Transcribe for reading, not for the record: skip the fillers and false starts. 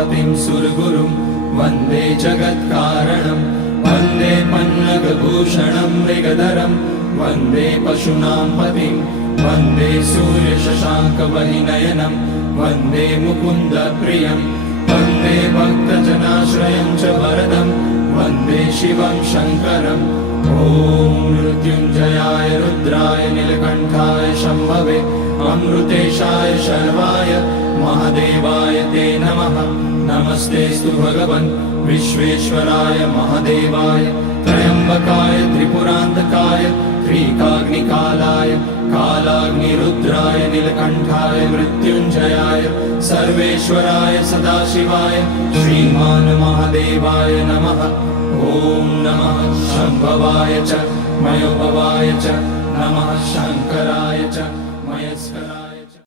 उमापतिं सुरगुरुं वन्दे जगत्कारणं वन्दे पन्नगभूषणं मृगधरं वन्दे पशूनां पतिं वन्दे सूर्यशशाङ्कवहिनयनं वन्दे मुकुन्दप्रियं वन्दे भक्तजनाश्रयं च वरदं वन्दे शिवं शङ्करम् ॐ मृत्युञ्जयाय रुद्राय नीलकण्ठाय शम्भवे अमृतेशाय शर्वाय महादेवाय ते नमः। नमस्तेस्तु भगवन् विश्वेश्वराय महादेवाय त्र्यम्बकाय त्रिपुरान्तकाय त्रिकाग्निकालाय कालाग्निरुद्राय नीलकण्ठाय मृत्युञ्जयाय सर्वेश्वराय सदाशिवाय श्रीमान् महादेवाय नमः। ॐ नमः शम्भवाय च मयोभवाय च नमः शङ्कराय च मयस्कराय